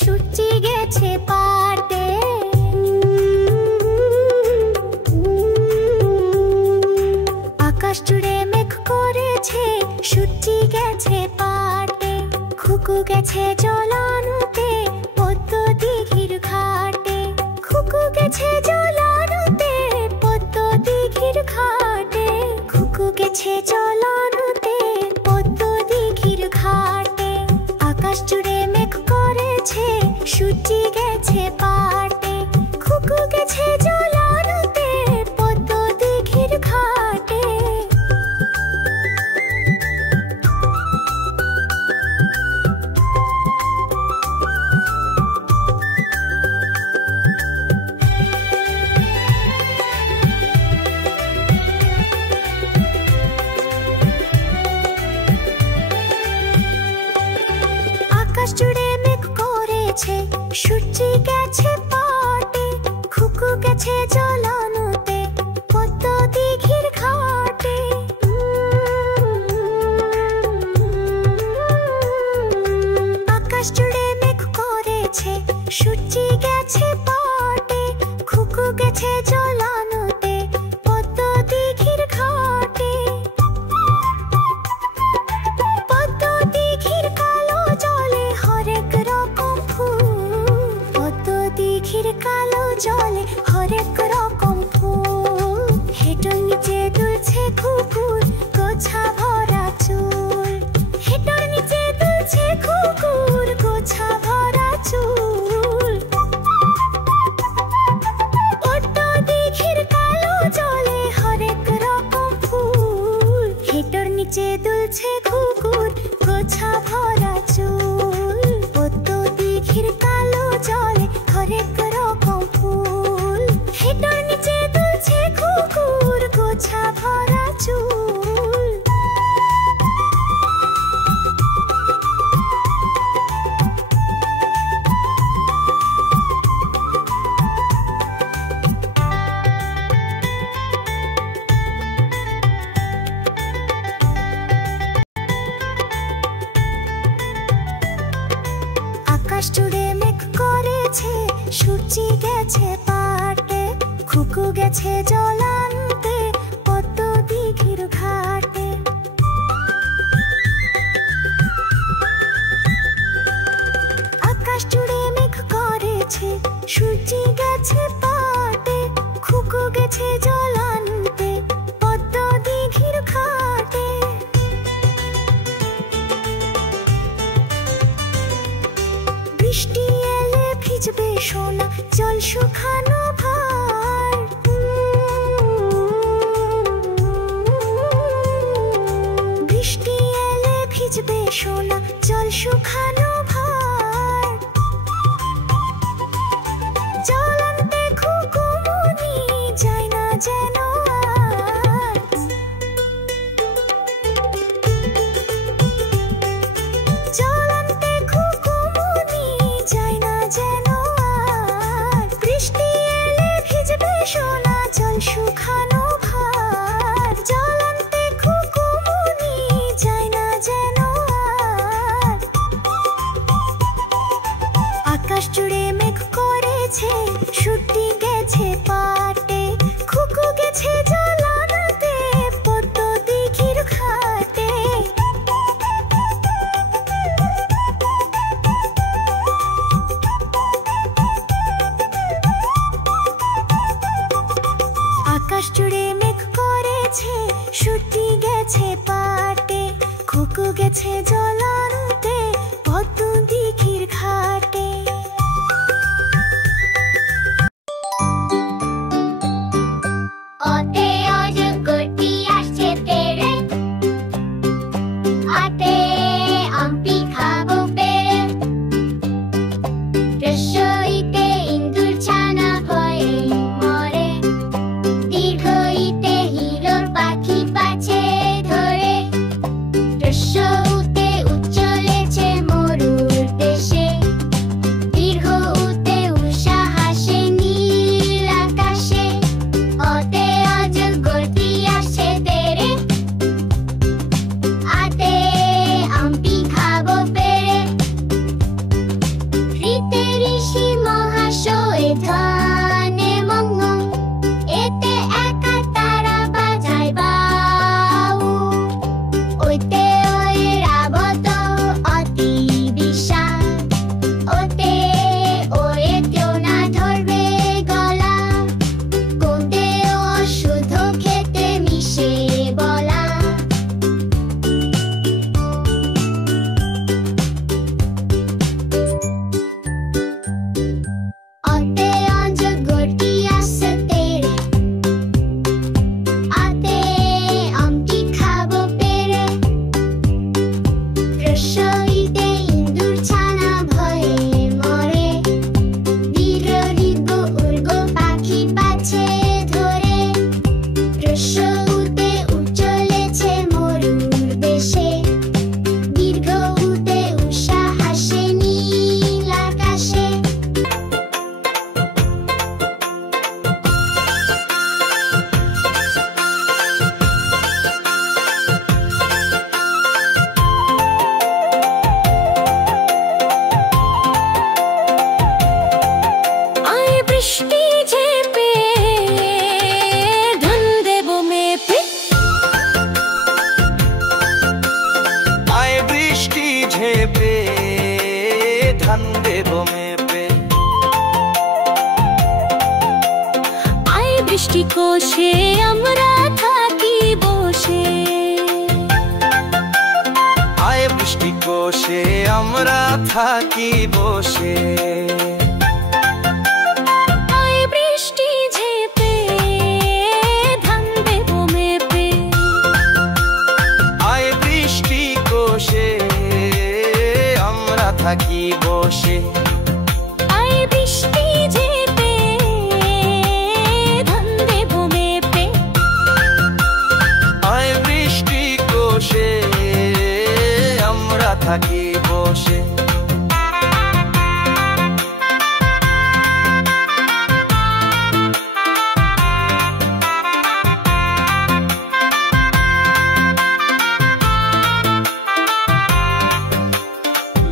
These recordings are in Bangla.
সূর্যি গেছে পাড়তে। আকাশ জুড়ে মেঘ করেছে, সূর্যি গেছে পাড়তে। খুকু গেছে জল আনতে, পদ্ম দিঘির ঘাটে। খুকু গেছে জল আনতে, পদ্ম দিঘির ঘাটে। খুকু গেছে জল আনতে, পদ্ম দিঘির ঘাটে। আকাশ জুড়ে মেঘ করেছে, সূর্যি গেছে পাড়তে। খুকু গেছে জল আনতে, পদ্ম দিঘির ঘাটে। আকাশ জুড়ে মেঘ করেছে, সূর্যি গেছে পাড়তে। খুকু গেছে জল আনতে, পদ্ম দিঘির ঘাটে। আকাশ জুড়ে মেঘ করেছে, সূর্যি গেছে পাড়তে। খুকু গেছে জল আনতে, পদ্ম দিঘির ঘাটে। পদ্ম দিঘির কালো জলে হরেক রকম ফুল। পদ্ম দিঘির কালো জলে হরেক রকম ফুল। হেঁটোর নিচে দুলছে কুকুর, গোছা ভরা চুল। হেঁটোর নিচে দুলছে কুকুর, গোছা ভরা চুল। পদ্ম দিঘির কালো জলে হরেক রকম ফুল। হেঁটোর নিচে দুলছে কুকুর, গোছা ভরা চুল। পদ্ম দিঘির কালো জলে হরেক রকম ফুল। হেঁটোর নিচে দুলছে কুকুর, গোছা ভরা চুল। আকাশ জুড়ে মেঘ করেছে, সূর্যি গেছে পাড়তে। খুকু গেছে জল আনতে, পদ্ম দিঘির ঘাটে। আকাশ জুড়ে মেঘ করেছে, সূর্যি গেছে পাড়তে। খুকু গেছে জল আনতে, পদ্ম দিঘির ঘাটে। বৃষ্টি এলে ভিজবে সোনা, জল শুকানো ভার। বৃষ্টি এলে ভিজবে সোনা, জল শুকানো ভার। জল আনতে খুকু মনি যায় না যেন আর। জল আনতে খুকু মনি যায় না যেন আর। বৃষ্টি এলে ভিজবে সোনা, জল শুকানো ভার। জল আনতে খুকু মনি যায় না যেন আর। আকাশ জুড়ে মেঘ করেছে, সূর্যি গেছে পাড়তে। খুকু গেছে জল আনতে, পদ্ম দিঘির ঘাটে। আকাশ জুড়ে মেঘ করেছে, সূর্যি গেছে পাড়তে। খুকু গেছে জল আনতে, পদ্ম দিঘির ঘাটে। ওতে অজগরটি আসছে তেড়ে, আতে আম্পি খাবো পেড়ে। রস্বইতে ইন্দুর ছানা ভয়ে মরে, দীর্ঘইতে হিলোর পাখি পাছে ধরে। রস্বউতে উচ্চলেছে মরুর দেশে, কোষে আমরা থাকি বসে। আয় বৃষ্টি কোষে আমরা থাকি বসে। আয় বৃষ্টি ঝেপে ধান দেবো মেপে। আয় বৃষ্টি কোষে আমরা থাকি বসে। আয় বৃষ্টি ঝেপে ধান দেবো মেপে। আয় বৃষ্টি কোষে আমরা থাকি বসে।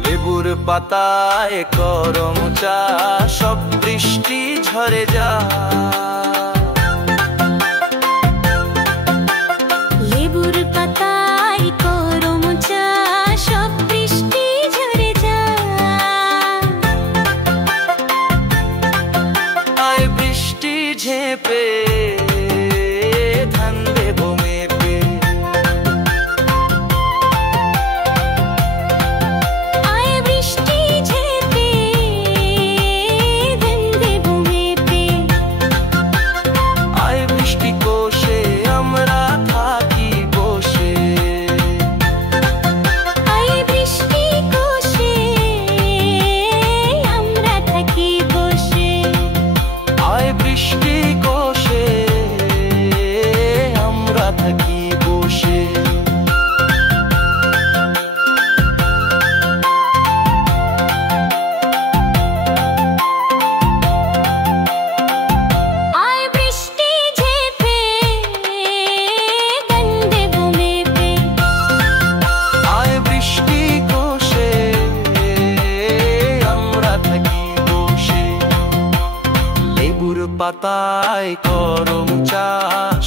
লেবুর পাতায় করম চা সব বৃষ্টি ঝরে যা। লেবুর পাতায় করম চা সব বৃষ্টি ঝরে যায়। আয় বৃষ্টি ঝেপে ধান দেবো মেপে। আয় বৃষ্টি ঝেপে ধান দেবো মেপে। আয় বৃষ্টি কোষে আমরা থাকি বসে। আয় বৃষ্টি কোষে আমরা থাকি বসে। আয় বৃষ্টি কোষে আমরা থাকি বসে। আয় বৃষ্টি ঝেপে ধান দেবো মেপে। আয় বৃষ্টি কোষে আমরা থাকি বসে। লেবুর পাতায় করম চা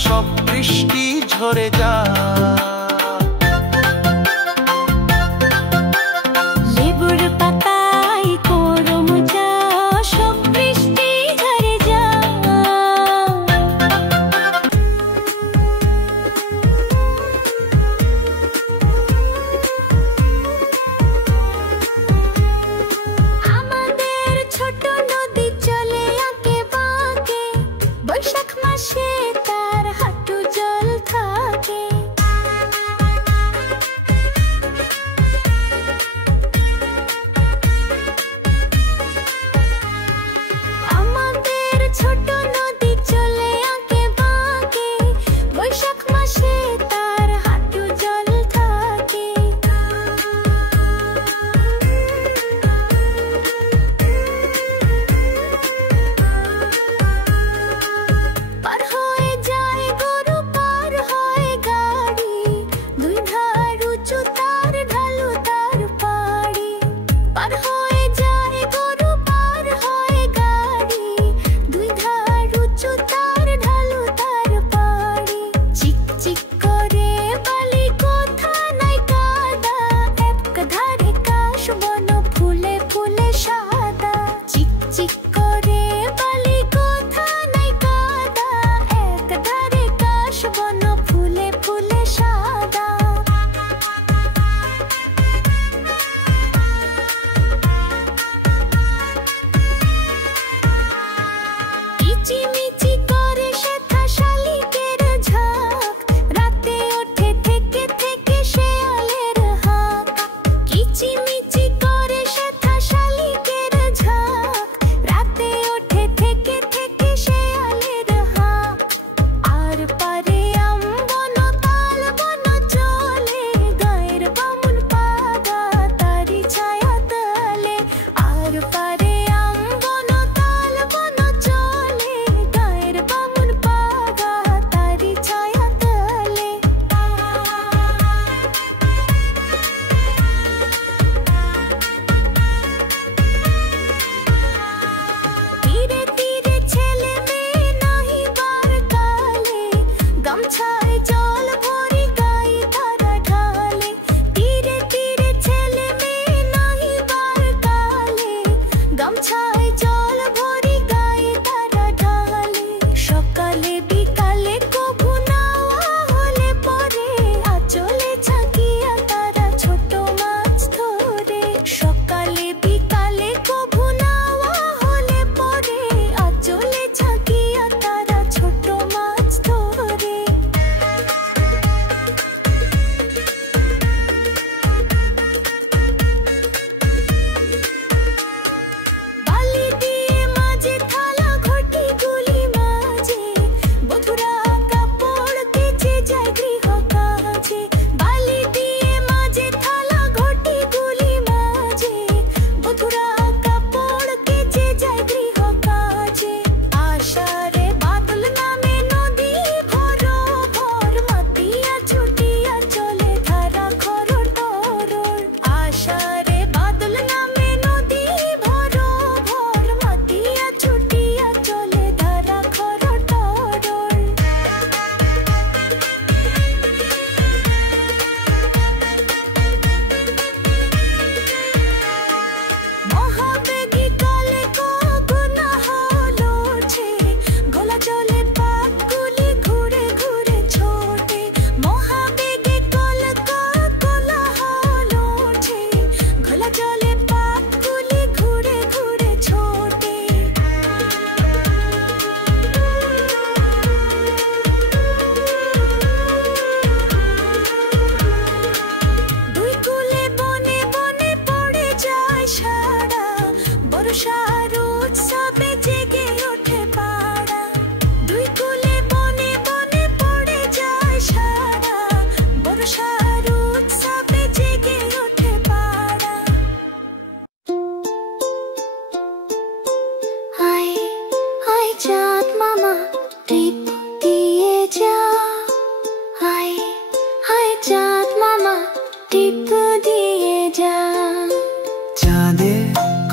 সব বৃষ্টি ঝরে যা। লেবুর পাতায় করম চা সব বৃষ্টি ঝরে যায়। আমাদের ছোট নদী চলে আঁকে বাঁকে, বৈশাখ মাসে তার হাঁটু জল থাকে।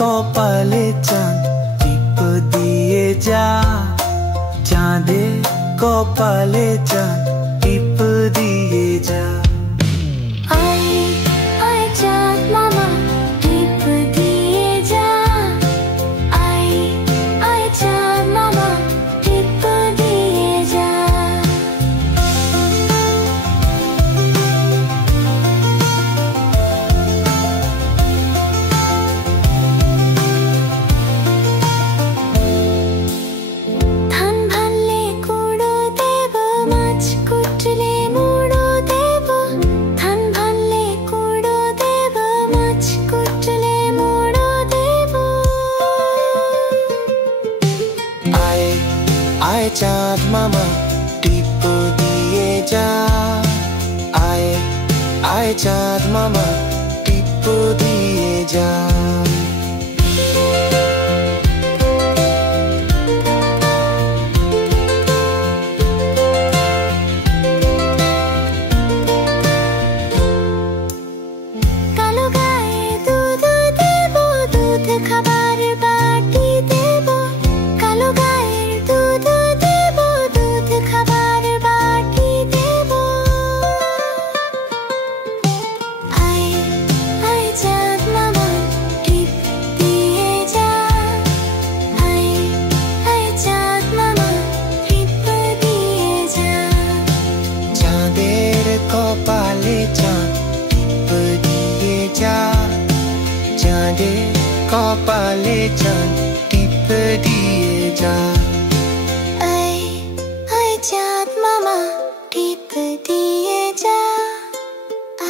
কপালে চাঁদ টিপ দিয়ে যা, চাঁদের কপালে চাঁদ টিপ দিয়ে যা। আয় আয় চাঁদ মামা টিপ দিয়ে যা, আয় আয় চাঁদ মামা টিপ দিয়ে যা। ধান ভাললে কুড়ো দেব, মাছ কুটলে মুড়ো দেব। ধান ভাললে কুড়ো দেব, মাছ কুটলে মুড়ো দেব। আয় আয় চাঁদ মামা টিপ দিয়ে যা, আয় আয় চাঁদ মামা টিপ দিয়ে যা। কালো গায়ে দুধ দেব, দুধ খাবার বাটি দেব। কালো গায়ের দুধ দেব, দুধ খাবার বাটি দেব। আয় আয় চাঁদ মামা টিপ দিয়ে যা, আয় আয় চাঁদ মামা টিপ দিয়ে যা। চাঁদের কপালে চাঁদ টিপ দিয়ে যা, চাঁদের কপালে চাঁদ টিপ দিয়ে যা। আয় আয় চাঁদ মামা টিপ দিয়ে যা,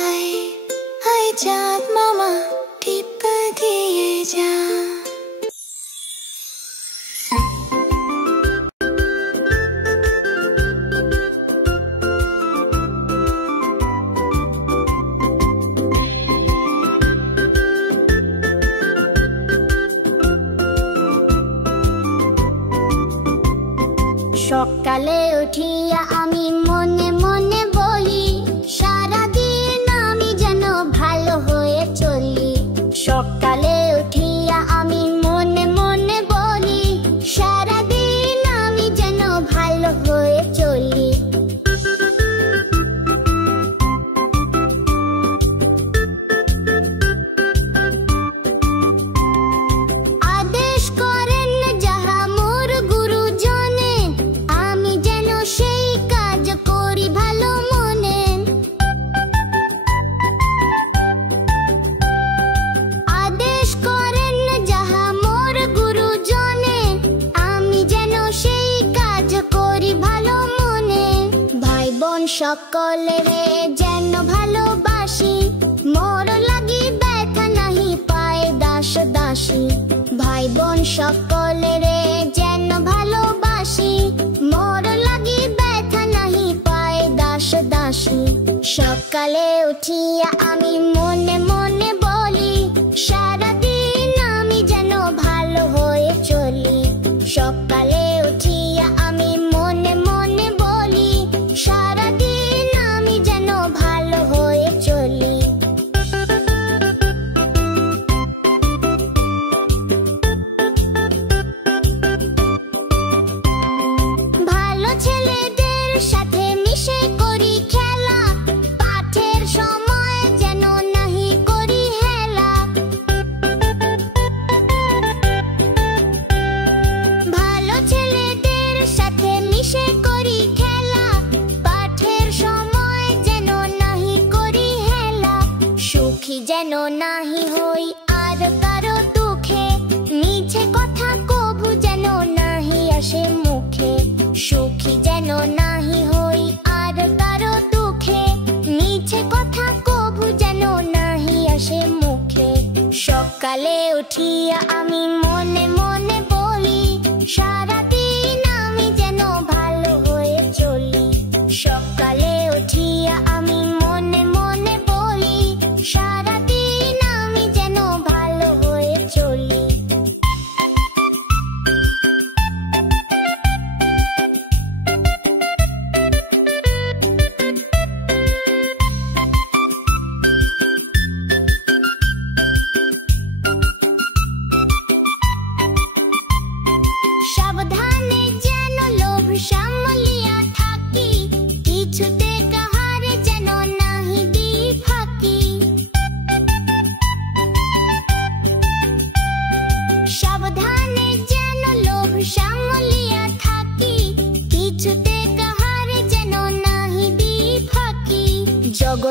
আয় আয় চাঁদ মামা টিপ দিয়ে যা। সকালে উঠিয়া আমি মনে মনে বলি, সারাদিন আমি যেন ভালো হয়ে চলি। সকালে উঠিয়া আমি মনে মনে বলি, সারাদিন আমি যেন ভালো হয়ে চলি। আদেশ করেন যাহা মোর গুরুজনে, আমি যেন সেই কাজ করি ভালো মনে। আদেশ করেন যাহা মোর গুরুজনে, আমি যেন সেই কাজ করি ভালো মনে। ভাই বোন সকলেরে যেন ভালোবাসি, মোর লাগি ব্যথা নাহি পায় দাস দাসী। ভাই বোন সকলেরে যেন ভালোবাসি, মোর লাগি ব্যথা নাহি পায় দাস দাসী। সকালে উঠিয়া আমি মনে মনে বলি, সারাদিন আমি যেন ভালো হয়ে চলি। সকালে উঠিয়া আমি মনে মনে বলি, সারাদিন আমি যেন ভালো হয়ে চলি। ভালো ছেলেদের সাথে মিশে করি খেলা, পাঠের সময় যেন নাহি করি হেলা। ভালো ছেলেদের সাথে মিশে করি খেলা, পাঠের সময় যেন নাহি করি হেলা। সুখী যেন নাহি হই আর কারো দুঃখে, মিছে কথা কভু যেন নাহি আসে মুখে। সুখী যেন নাহি হই আর কারো দুঃখে, মিছে কথা কভু যেন নাহি আসে মুখে। সকালে উঠিয়া আমি মনে মনে বলি, সারাদিন আমি যেন ভালো হয়ে চলি। সকালে উঠিয়া আমি মনে মনে বলি, সারাদিন আমি যেন ভালো হয়ে চলি।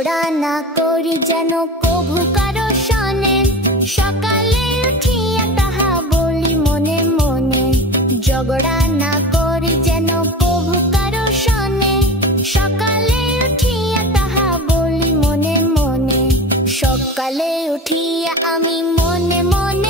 ঝগড়া না করি যেন কভু কারো সনে সকালে উঠিয়া তাহা বলি মনে মনে ঝগড়া না করি যেন কভু কারো সনে সকালে উঠিয়া তাহা বলি মনে মনে সকালে উঠিয়া আমি মনে মনে